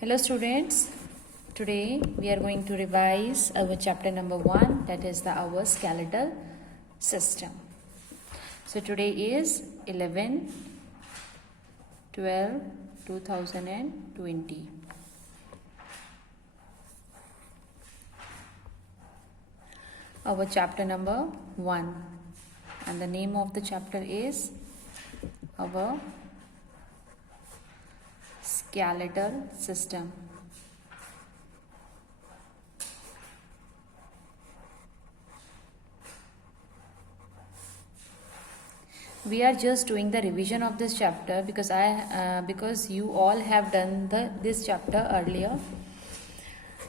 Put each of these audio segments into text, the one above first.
Hello students, today we are going to revise our chapter number 1, that is our skeletal system. So today is 11/12/2020. Our chapter number 1, and the name of the chapter is our skeletal system. We are just doing the revision of this chapter because you all have done this chapter earlier,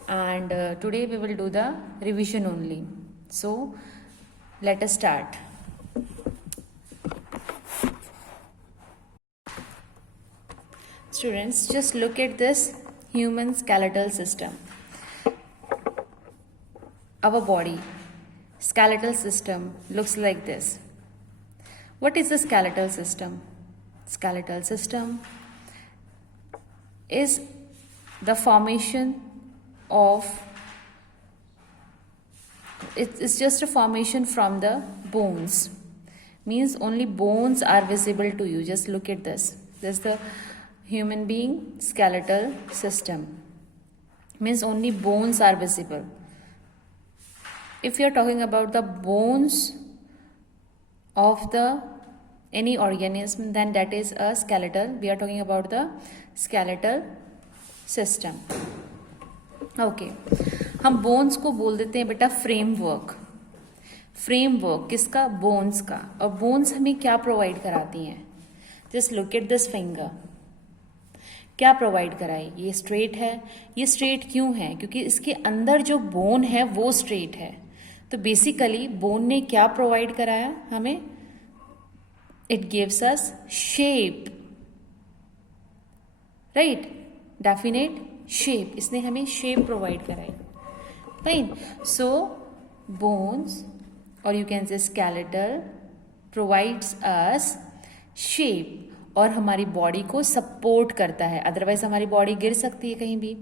and today we will do the revision only. So let us start. Students, just look at this human skeletal system. Our body skeletal system looks like this. What is the skeletal system? Skeletal system is the formation of, it's just a formation from the bones. Means only bones are visible to you. Just look at this. This is the human being skeletal system. Means only bones are visible. If you are talking about the bones of any organism, then that is a skeletal. We are talking about the skeletal system. Okay, हम bones को बोल देते हैं बेटा framework. Framework किसका? Bones का. और bones हमें क्या प्रोवाइड कराती हैं? Just look at this finger. क्या प्रोवाइड कराए? ये स्ट्रेट है. ये स्ट्रेट क्यों है? क्योंकि इसके अंदर जो बोन है वो स्ट्रेट है. तो बेसिकली बोन ने क्या प्रोवाइड कराया हमें? It gives us shape, right? Definite shape. इसने हमें शेप प्रोवाइड कराई. फाइन. सो बोन्स और you can say skeletal provides us shape और हमारी बॉडी को सपोर्ट करता है. अदरवाइज हमारी बॉडी गिर सकती है कहीं भी.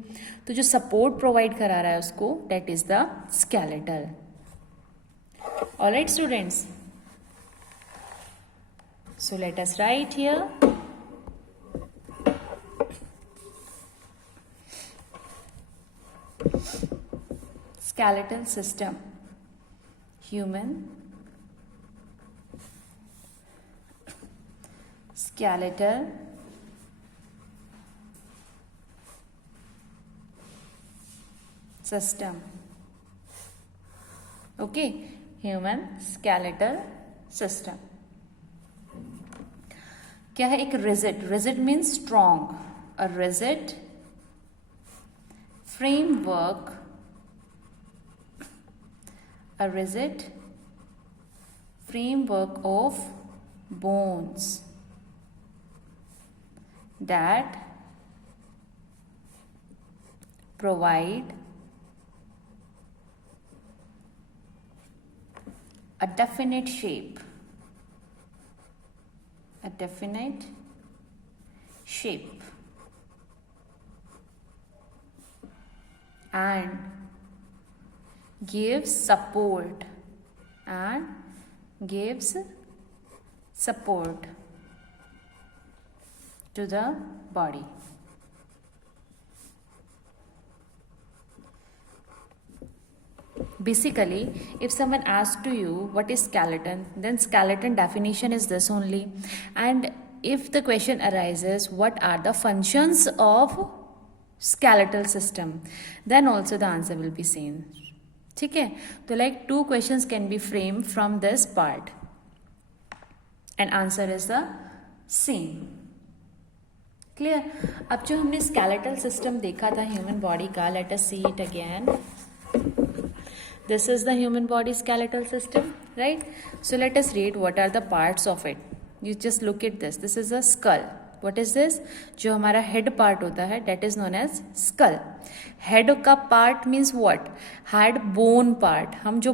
तो जो सपोर्ट प्रोवाइड करा रहा है उसको, that is the skeletal. Alright students, so let us write here skeletal system, human skeletal system. Okay, human skeletal system. क्या है? एक rigid. Rigid means strong. A rigid framework, a rigid framework of bones that provide a definite shape, a definite shape, and gives support, to the body. Basically, if someone asks to you what is skeleton, then skeleton definition is this only. And if the question arises what are the functions of skeletal system, then also the answer will be same. ठीक है? तो like 2 questions can be framed from this part and answer is the same. Clear? अब जो हमने skeletal system देखा था human body का, let us see it again. This is the human body skeletal system, right? So let us read what are the parts of it. You just look at this. This is a skull. What is this? जो हमारा head part होता है, that is known as skull. Head का part means what? Head bone part. हम जो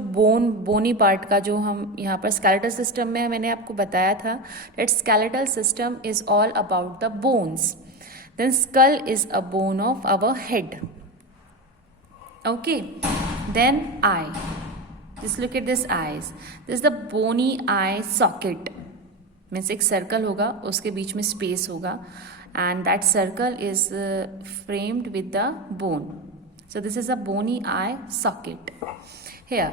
bony part का जो हम यहाँ पर skeletal system में मैंने आपको बताया था, that skeletal system is all about the bones. Then skull is a bone of our head. Okay. Then eye. Just look at this eyes. This is the bony eye socket. Means एक circle होगा, उसके बीच में space होगा, and that circle is framed with the bone. So this is a bony eye socket. Here,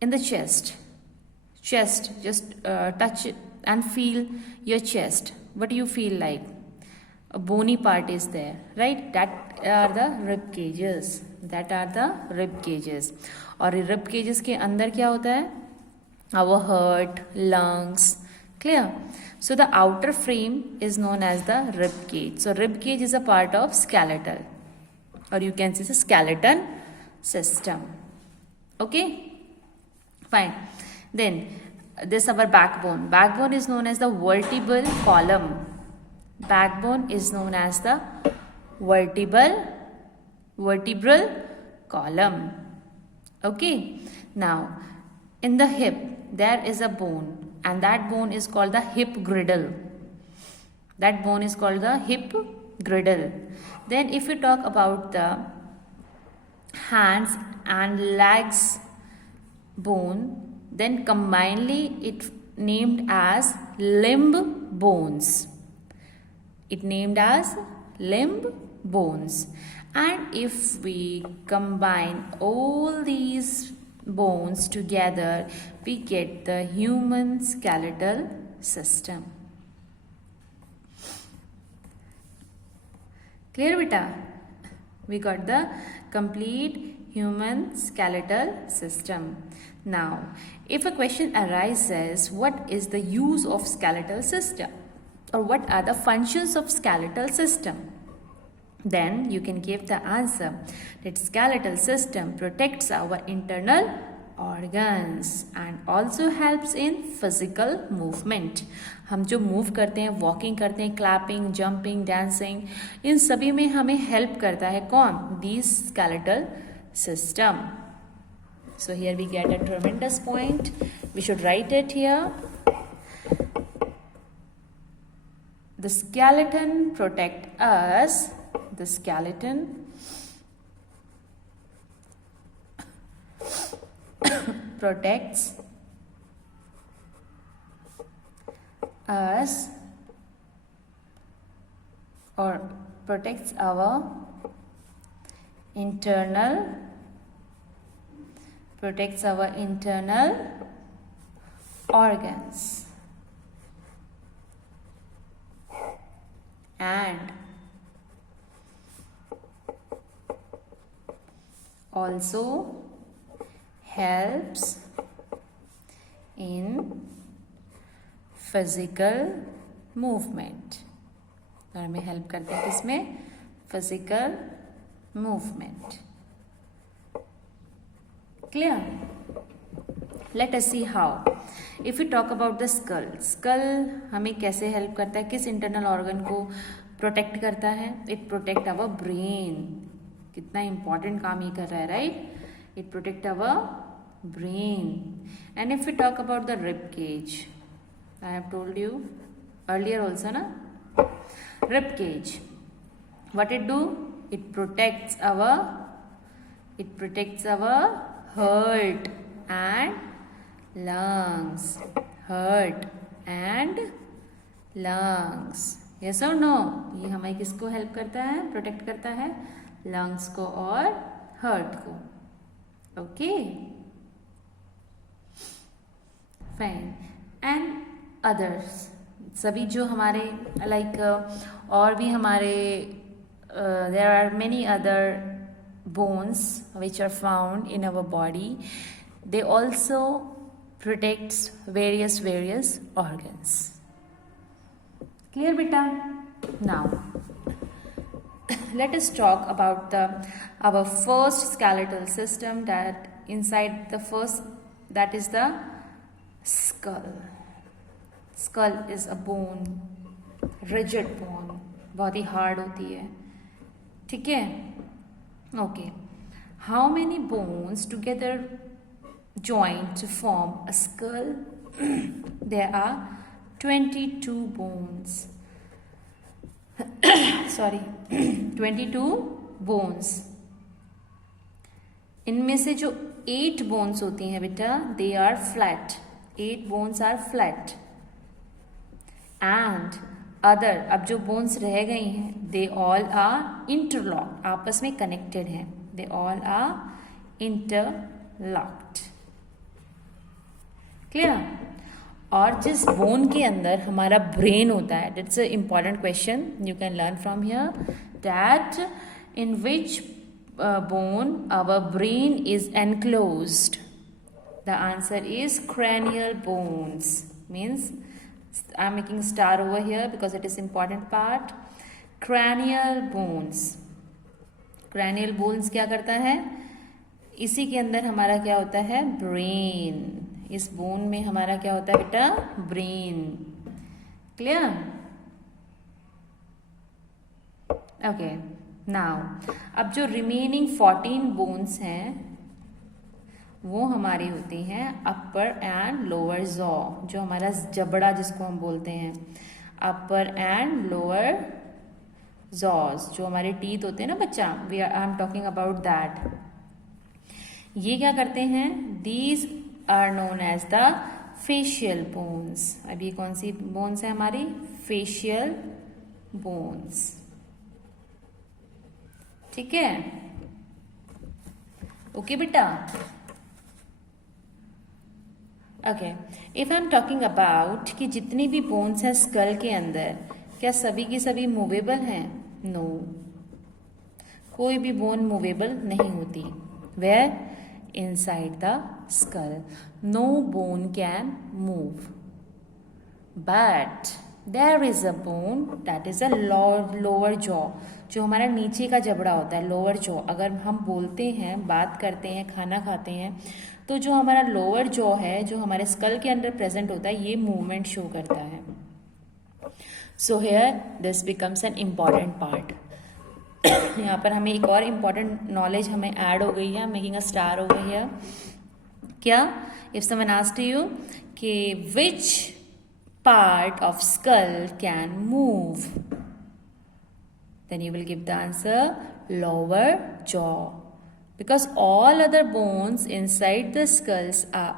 in the chest, just touch and feel your chest. What do you feel like? A bony part is there, right? That are the rib cages. That are the rib cages. और rib cages के अंदर क्या होता है? Our heart, lungs. Clear? So the outer frame is known as the rib cage. So rib cage is a part of skeletal, or you can say the skeleton system. Okay? Fine. Then this our backbone. Backbone is known as the vertebral column. Backbone is known as the vertebral column. Okay. Now, in the hip, there is a bone, and that bone is called the hip girdle. That bone is called the hip girdle. Then, if we talk about the hands and legs bone, then combinedly it named as limb bones. It named as limb bones. And if we combine all these bones together, we get the human skeletal system. Clear, beta? We got the complete human skeletal system. Now, if a question arises, what is the use of skeletal system? Or what are the functions of skeletal system? Then you can give the answer that skeletal system protects our internal organs and also helps in physical movement. हम जो move करते हैं, walking करते हैं, clapping, jumping, dancing, इन सभी में हमें help करता है कौन? This skeletal system. So here we get a tremendous point. We should write it here. The skeleton protect us. The skeleton protects us or protects our internal organs and also helps in physical movement. और हमें help करते हैं किसमें? Physical movement. Clear? Let us see how. If we talk about the skull, skull हमें कैसे help करता है? किस इंटरनल ऑर्गन को प्रोटेक्ट करता है? It protect our brain. कितना इंपॉर्टेंट काम ये कर रहा है, right? It protect our brain. And if we talk about the rib cage, I have told you earlier also, na? Rib cage. What it do? It protects our heart and lungs. Heart and lungs. Yes or no? ये हमें किसको help करता है? Protect करता है lungs को और heart को. Okay, fine. एंड अदर्स, सभी जो हमारे लाइक और भी हमारे there are many other bones which are found in our body. They also protects various organs. Clear, beta? Now let us talk about our first skeletal system, that inside the first, that is the skull. Skull is a bone, rigid bone, बहुत ही hard होती है. ठीक है? Okay. How many bones together join to form a skull? There are 22 bones. Sorry 22 bones. इनमें से जो 8 bones होती हैं बेटा, they are flat, 8 bones are flat and other, अब जो बोन्स रह गई हैं, दे ऑल आर इंटरलॉक, आपस में कनेक्टेड हैं, they all are interlocked. Clear? और जिस बोन के अंदर हमारा ब्रेन होता है, that's a important question you can learn from here, that in which bone our brain is enclosed. The answer is cranial bones. Means I'm making star over here because it is important part. Cranial bones. Cranial bones क्या करता है? इसी के अंदर हमारा क्या होता है? ब्रेन। इस बोन में हमारा क्या होता है बेटा? ब्रेन। क्लियर? ओके, नाउ अब जो रिमेनिंग 14 बोन्स हैं वो हमारी होती हैं अपर एंड लोअर जॉ, जो हमारा जबड़ा जिसको हम बोलते हैं, अपर एंड लोअर जॉज, जो हमारे टीथ होते हैं ना बच्चा, I am talking about that. ये क्या करते हैं? These are known as the facial bones. अब ये कौन सी बोन्स है हमारी? Facial bones. ठीक है? ओके बेटा? Okay, if I am talking about कि जितनी भी बोन्स हैं स्कल के अंदर, क्या सभी की सभी मूवेबल हैं? नो, कोई भी बोन मूवेबल नहीं होती। Where? Inside the skull no bone can move, but there is a bone that is a lower jaw, जो हमारा नीचे का जबड़ा होता है, लोअर जॉ। अगर हम बोलते हैं, बात करते हैं, खाना खाते हैं, तो जो हमारा लोअर जॉ है, जो हमारे स्कल के अंदर प्रेजेंट होता है, ये मूवमेंट शो करता है। So here this becomes an important part. यहाँ पर हमें एक और इम्पॉर्टेंट नॉलेज हमें ऐड हो गई है, making a star over here. क्या? इफ समवन आस्क्ड यू कि विच part of skull can move, then you will give the answer lower jaw, because all other bones inside the skulls are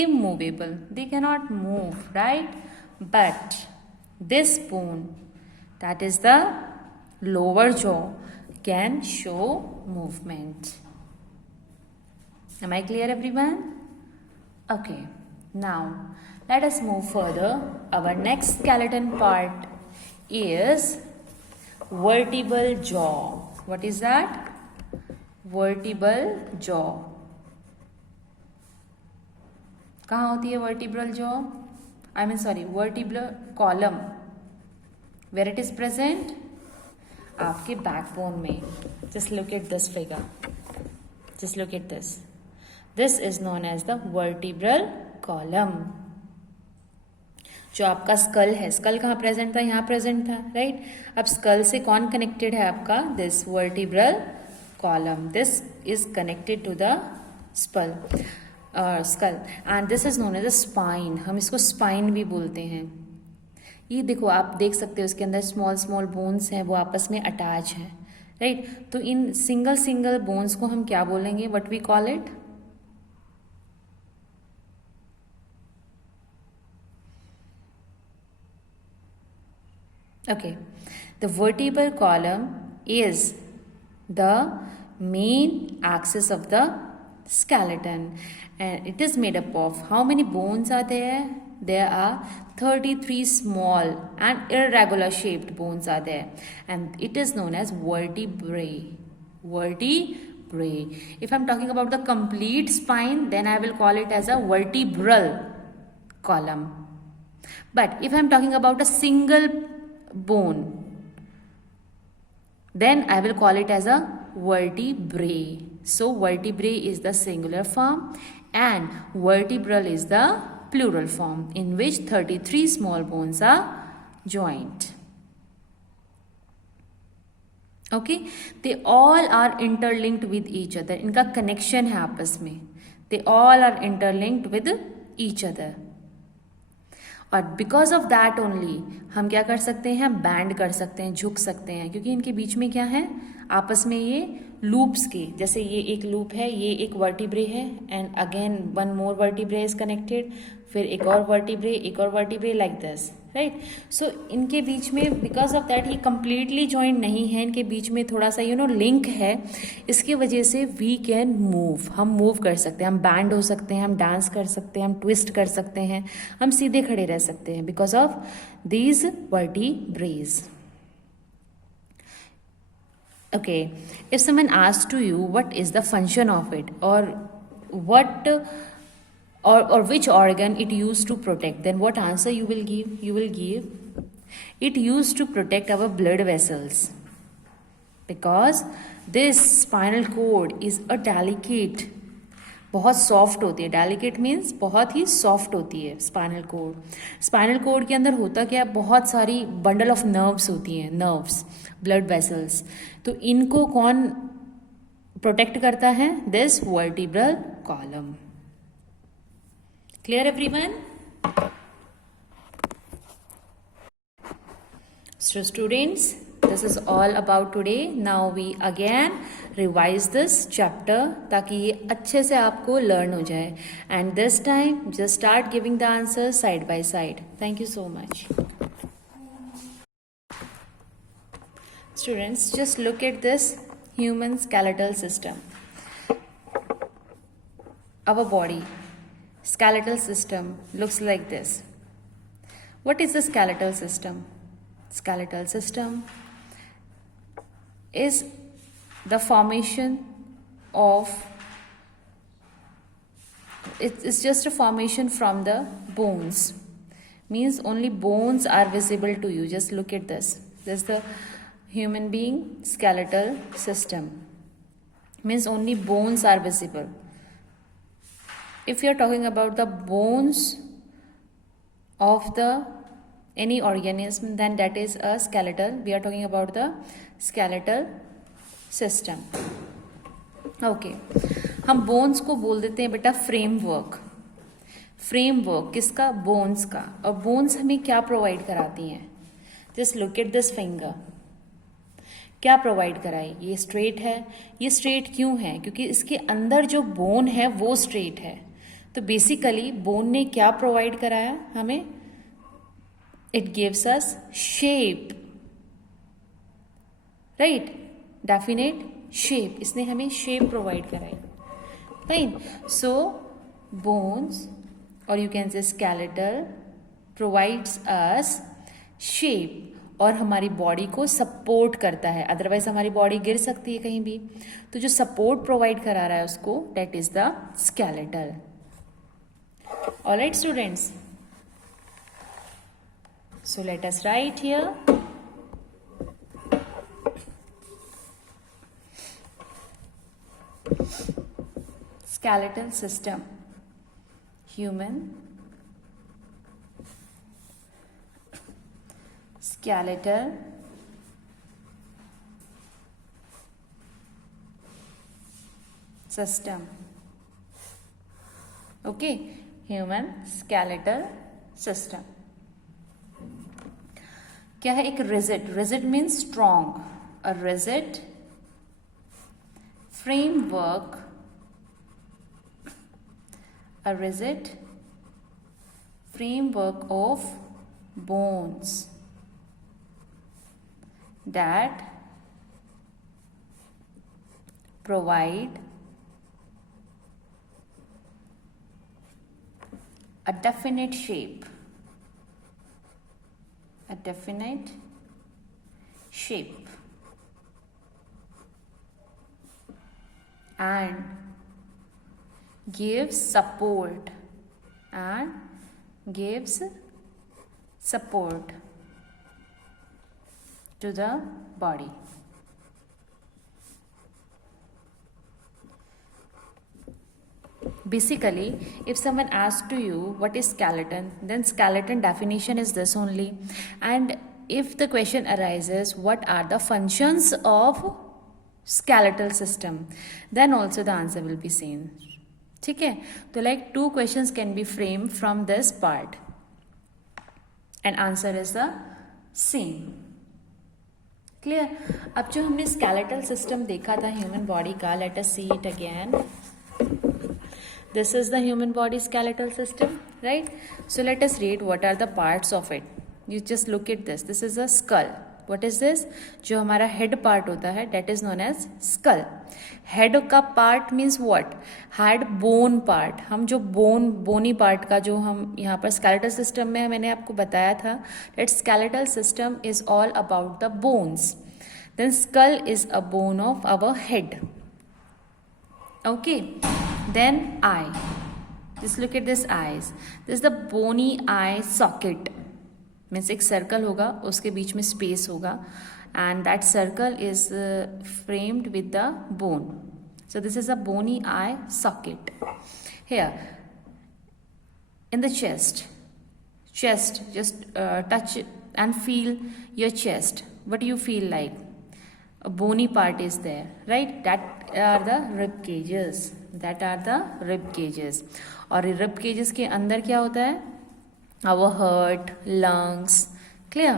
immovable, they cannot move, right? But this bone, that is the lower jaw, can show movement. Am I clear everyone? Okay, now let us move further. Our next skeleton part is vertebral jaw. What is that? Vertebral jaw. कहाँ होती है vertebral jaw? I mean sorry, vertebral column. Where it is present? आपके backbone में. Just look at this figure. Just look at this. This is known as the vertebral column. जो आपका school है, school कहाँ present था? यहाँ present था, right? अब स्कल से कौन कनेक्टेड है आपका? This vertebral column, this is connected to the skull and this is known as a spine. हम इसको स्पाइन भी बोलते हैं। ये देखो, आप देख सकते हो इसके अंदर स्मॉल स्मॉल बोन्स हैं, वो आपस में अटैच हैं, राइट? तो इन सिंगल सिंगल बोन्स को हम क्या बोलेंगे? What we call it? Okay, the vertebral column is the main axis of the skeleton and it is made up of how many bones are there? There are 33 small and irregular shaped bones are there and it is known as vertebrae. Vertebrae. If I'm talking about the complete spine, then I will call it as a vertebral column. But if I'm talking about a single bone, then I will call it as a vertebrae. So vertebrae is the singular form and vertebral is the plural form in which 33 small bones are joined. Okay, they all are interlinked with each other. इनका connection है आपस में. They all are interlinked with each other. और because of that only हम क्या कर सकते हैं, बैंड कर सकते हैं, झुक सकते हैं, क्योंकि इनके बीच में क्या है, आपस में ये लूप्स के, जैसे ये एक लूप है, ये एक वर्टिब्रे है, and again one more vertebrae is connected, फिर एक और वर्टिब्रे लाइक दिस, राइट. सो इनके बीच में बिकॉज ऑफ दैट ये कंप्लीटली जॉइंट नहीं है, इनके बीच में थोड़ा सा लिंक है. इसकी वजह से वी कैन मूव, हम मूव कर सकते हैं, हम बैंड हो सकते हैं, हम डांस कर सकते हैं, हम ट्विस्ट कर सकते हैं, हम सीधे खड़े रह सकते हैं because of these vertebrae. Okay, if someone asks to you what is the function of it, or what or which organ it used to protect, then what answer you will give? You will give it used to protect our blood vessels, because this spinal cord is a delicate, बहुत soft होती है. Delicate means बहुत ही soft होती है spinal cord. Spinal cord के अंदर होता क्या है, बहुत सारी बंडल ऑफ नर्व्स होती हैं, नर्व्स, ब्लड वेसल्स. तो इनको कौन प्रोटेक्ट करता है? This vertebral column. Clear everyone? So students, this is all about today. Now we again revise this chapter ताकि ये अच्छे से आपको learn हो जाए. And this time just start giving the answers side by side. Thank you so much. Students, just look at this human skeletal system. Our body, skeletal system looks like this. What is the skeletal system? Skeletal system is the formation of, it's just a formation from the bones. Means only bones are visible to you. Just look at this. This is the human being skeletal system. Means only bones are visible. If you are talking about the bones of the any organism, then that is a skeletal. We are talking about the skeletal system. Okay, हम bones को बोल देते हैं बेटा framework. Framework किसका? Bones का. और bones हमें क्या प्रोवाइड कराती हैं? Just look at this finger. क्या प्रोवाइड कराई? ये स्ट्रेट है. ये स्ट्रेट क्यों है? क्योंकि इसके अंदर जो बोन है वो स्ट्रेट है. तो बेसिकली बोन ने क्या प्रोवाइड कराया हमें? It gives us shape, right? Definite shape. इसने हमें shape provide कराई. Fine. So bones, or you can say skeletal, provides us shape और हमारी बॉडी को सपोर्ट करता है. अदरवाइज हमारी बॉडी गिर सकती है कहीं भी. तो जो सपोर्ट प्रोवाइड करा रहा है उसको, that is the skeletal. Alright students. So let us write here. Skeletal system. Human skeletal system. Okay, human skeletal system. क्या है? एक rigid. Rigid means strong. A rigid framework, a rigid framework of bones that provide a definite shape, a definite shape, and gives support, and gives support to the body. Basically, if someone asks to you what is skeleton, then skeleton definition is this only. And if the question arises what are the functions of skeletal system, then also the answer will be same. ठीक है. तो like two questions can be framed from this part. And answer is the same. Clear. अब जो हमने skeletal system देखा था human body का, let us see it again. This is the human body skeletal system, right? So let us read what are the parts of it. You just look at this. This is a skull. What is this? जो हमारा head part होता है, that is known as skull. Head का part means what? Head bone part. हम जो bony part का जो हम यहाँ पर skeletal system में मैंने आपको बताया था, that skeletal system is all about the bones. Then skull is a bone of our head. Okay. Then eye. Just look at this eyes. This is the bony eye socket. Means एक circle होगा, उसके बीच में space होगा, and that circle is framed with the bone. So this is a bony eye socket. Here, in the chest, just touch and feel your chest. What do you feel like? A bony part is there, right? That are the rib cages. That are the rib cages. और rib cages के अंदर क्या होता है? Our heart, lungs. Clear?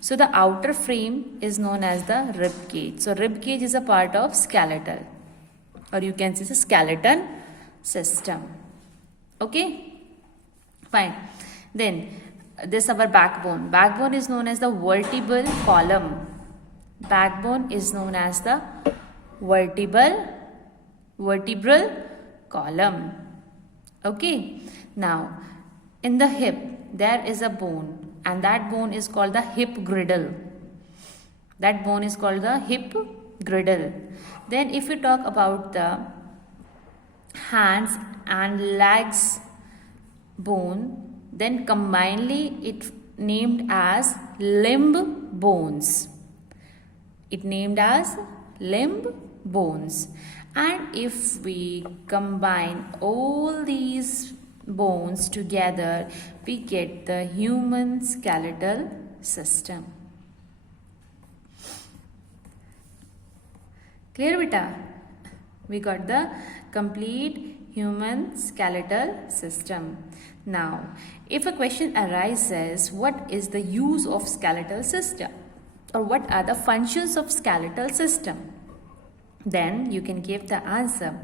So the outer frame is known as the rib cage. So rib cage is a part of skeletal, or you can say the skeleton system. Okay? Fine. Then this our backbone. Backbone is known as the vertebral column. Backbone is known as the vertebral column. Okay. Now in the hip there is a bone, and that bone is called the hip girdle. That bone is called the hip girdle. Then if we talk about the hands and legs bone, then combinedly it named as limb bones. It named as limb bones. And if we combine all these bones together, we get the human skeletal system. Clear, beta? We got the complete human skeletal system. Now, if a question arises, what is the use of skeletal system? Or what are the functions of skeletal system? Then you can give the answer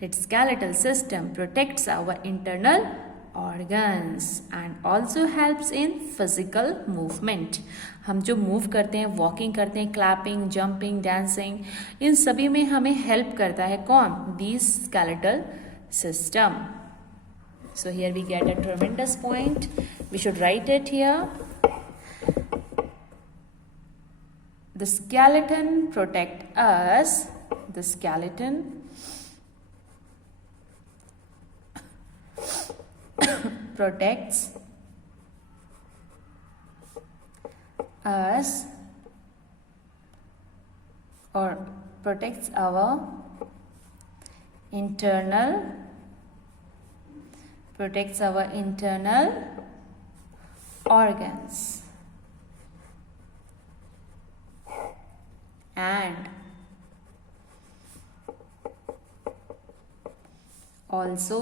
that skeletal system protects our internal organs and also helps in physical movement. हम जो move करते हैं, walking करते हैं, clapping, jumping, dancing, इन सभी में हमें help करता है कौन? This skeletal system. So here we get a tremendous point. We should write it here. The skeleton protect us. The skeleton protects us or protects our internal organs and also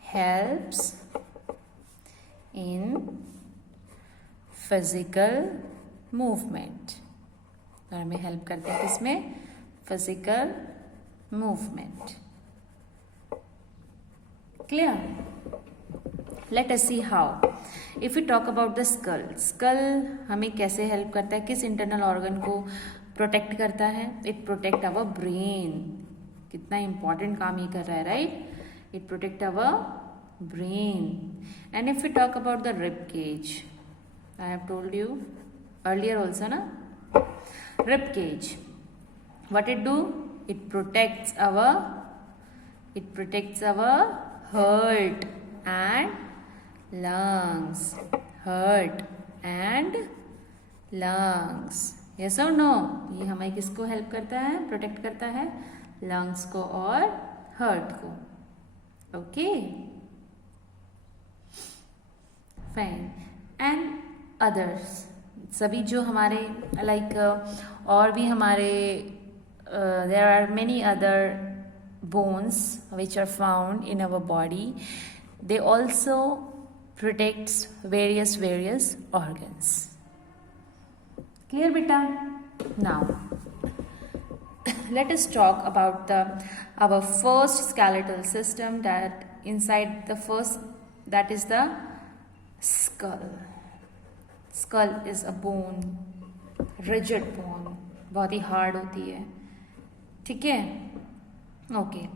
helps in physical movement. और हमें help करते हैं किसमें? Physical movement. Clear? Let us see how. If we talk about the skull, skull हमें कैसे help करता है? किस इंटरनल ऑर्गन को प्रोटेक्ट करता है? It protect our brain. कितना इंपॉर्टेंट काम ये कर रहा है, right? It protect our brain. And if we talk about the rib cage, I have told you earlier also, na? Rib cage. What it do? It protects our heart and lungs. Heart and lungs. Yes or no? ये हमें किसको help करता है? Protect करता है lungs को और heart को. Okay, fine. एंड अदर्स, सभी जो हमारे लाइक और भी हमारे there are many other bones which are found in our body. They also protects various organs. Clear beta? Now let us talk about our first skeletal system, that inside the first, that is the skull. Skull is a bone, rigid bone, बहुत ही hard होती है, ठीक है? Okay.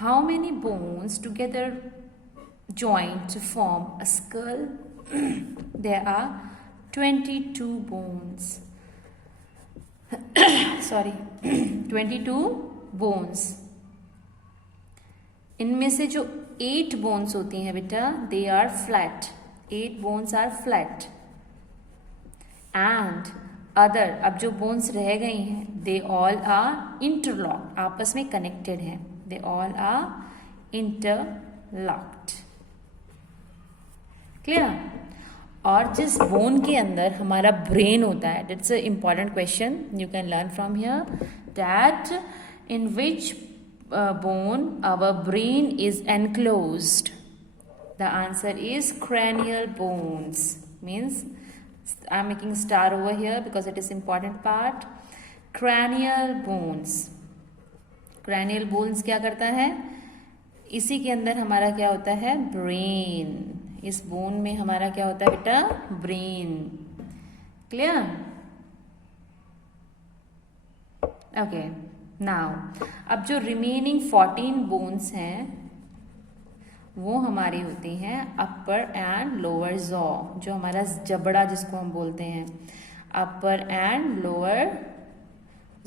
How many bones together join to form a skull? There are 22 bones. Sorry, 22 bones. इनमें से जो 8 bones होती हैं बेटा, they are flat. 8 bones are flat. And other, अब जो bones रह गई हैं, they all are interlocked. आपस में connected हैं. They all are interlocked. Clear? और जिस बोन के अंदर हमारा ब्रेन होता है, that's an important question you can learn from here, that in which bone our brain is enclosed. The answer is cranial bones. Means I'm making star over here because it is important part. Cranial bones. Cranial bones क्या करता है? इसी के अंदर हमारा क्या होता है? ब्रेन. इस बोन में हमारा क्या होता है बेटा? ब्रेन. क्लियर? ओके. नाउ अब जो रिमेनिंग 14 बोन्स हैं वो हमारी होती हैं अपर एंड लोअर जॉ, जो हमारा जबड़ा जिसको हम बोलते हैं, अपर एंड लोअर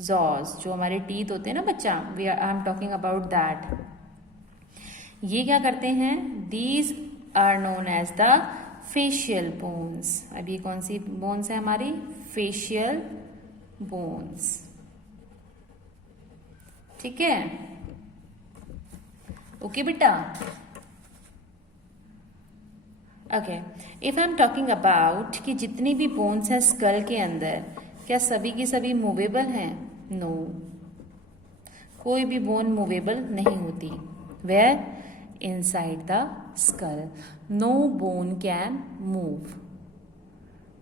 जॉज, जो हमारे टीथ होते हैं ना बच्चा, I am talking about that. ये क्या करते हैं? These are known as the facial bones. अब ये कौन सी बोन्स है हमारी? Facial bones. ठीक है? ओके बेटा. Okay. If I am talking about कि जितनी भी बोन्स हैं स्कल के अंदर, क्या सभी की सभी मूवेबल हैं? नो. कोई भी बोन मूवेबल नहीं होती. Where? inside the skull. No bone can move.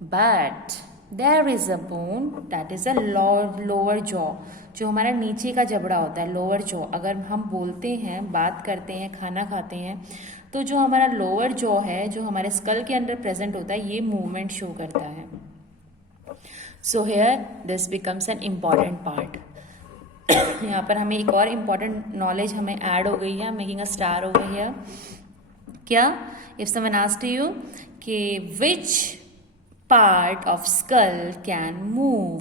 But there is a bone that is a lower jaw. जो हमारा नीचे का जबड़ा होता है, लोअर जॉ. अगर हम बोलते हैं, बात करते हैं, खाना खाते हैं, तो जो हमारा लोअर जॉ है, जो हमारे स्कल के अंदर प्रेजेंट होता है, ये मूवमेंट शो करता है. So here this becomes an important part. यहाँ पर हमें एक और इम्पॉर्टेंट नॉलेज हमें ऐड हो गई है. Making a star over here. क्या? इफ समवन आस्क्ड यू कि which part of skull can move,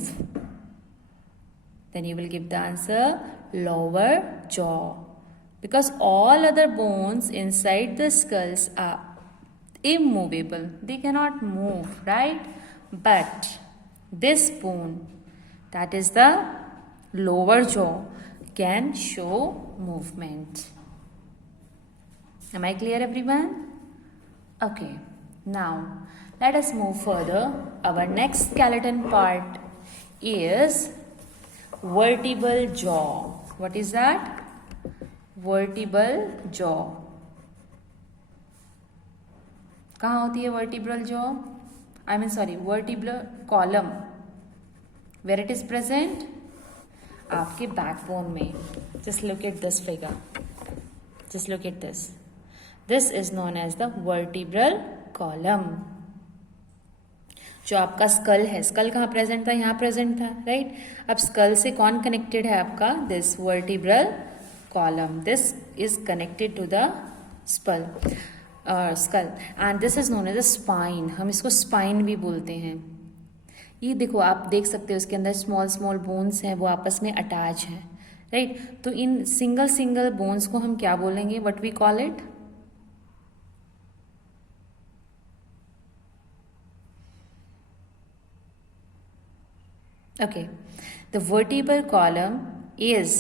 then you will give the answer lower jaw, because all other bones inside the skulls are immovable. They cannot move, right? But this bone, that is the lower jaw, can show movement. Am I clear, everyone? Okay. Now let us move further. Our next skeleton part is vertebral jaw. What is that? Vertebral jaw. कहाँ होती है vertebral jaw? Vertebral column. Where it is present? आपके backbone में. Just look at this figure. Just look at this. This is known as the vertebral column. जो आपका school है, school कहाँ present था? यहाँ प्रेजेंट था, राइट? अब स्कल से कौन कनेक्टेड है आपका? This vertebral column. This is connected to the skull and this is known as a spine. हम इसको स्पाइन भी बोलते हैं. ये देखो, आप देख सकते हो इसके अंदर स्मॉल स्मॉल बोन्स हैं, वो आपस में अटैच हैं, राइट? तो इन सिंगल बोन्स को हम क्या बोलेंगे? What we call it? Okay, the vertebral column is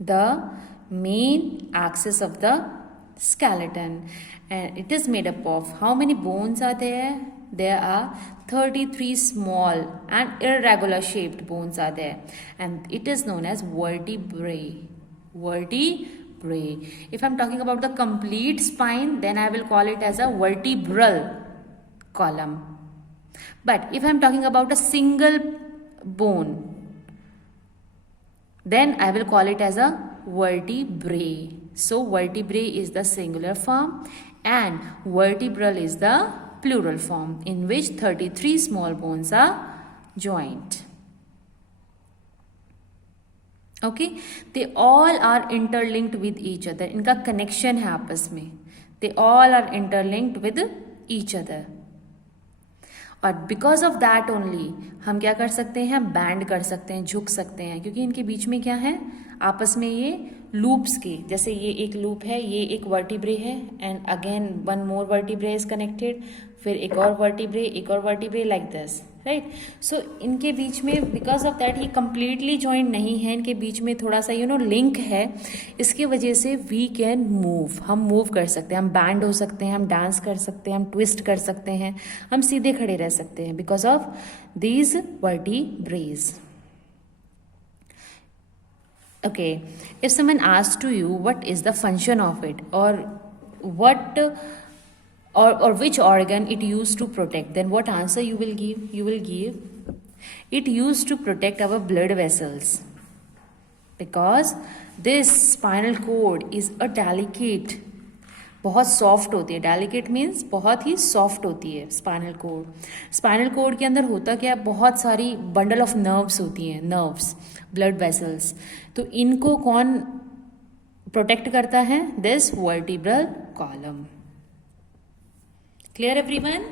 the main axis of the skeleton and it is made up of how many bones are there? There are 33 small and irregular shaped bones are there and it is known as vertebrae. Vertebrae. vertebrae. If I'm talking about the complete spine, then I will call it as a vertebral column. But if I'm talking about a single bone, then I will call it as a vertebrae. So vertebrae is the singular form and vertebral is the plural form, in which 33 small bones are joined. Okay, they all are interlinked with each other. इनका connection है आपस में. They all are interlinked with each other. और because of that only हम क्या कर सकते हैं, बैंड कर सकते हैं, झुक सकते हैं, क्योंकि इनके बीच में क्या है, आपस में ये लूप्स के, जैसे ये एक लूप है, ये एक वर्टिब्रे है and again one more vertebrae is connected, फिर एक और वर्टिब्रे लाइक दिस, राइट. सो इनके बीच में बिकॉज ऑफ दैट ये कंप्लीटली जॉइंट नहीं है, इनके बीच में थोड़ा सा लिंक है. इसके वजह से वी कैन मूव, हम मूव कर सकते हैं, हम बैंड हो सकते हैं, हम डांस कर सकते हैं, हम ट्विस्ट कर सकते हैं, हम सीधे खड़े रह सकते हैं because of these vertebrae. Okay, if someone asks to you what is the function of it or what or which organ it used to protect, then what answer you will give? You will give it used to protect our blood vessels, because this spinal cord is a delicate, बहुत soft होती है. Delicate means बहुत ही soft होती है spinal cord. Spinal cord के अंदर होता क्या है, बहुत सारी बंडल ऑफ नर्व्स होती हैं, नर्व्स, ब्लड वेसल्स. तो इनको कौन प्रोटेक्ट करता है? This vertebral column. Clear everyone?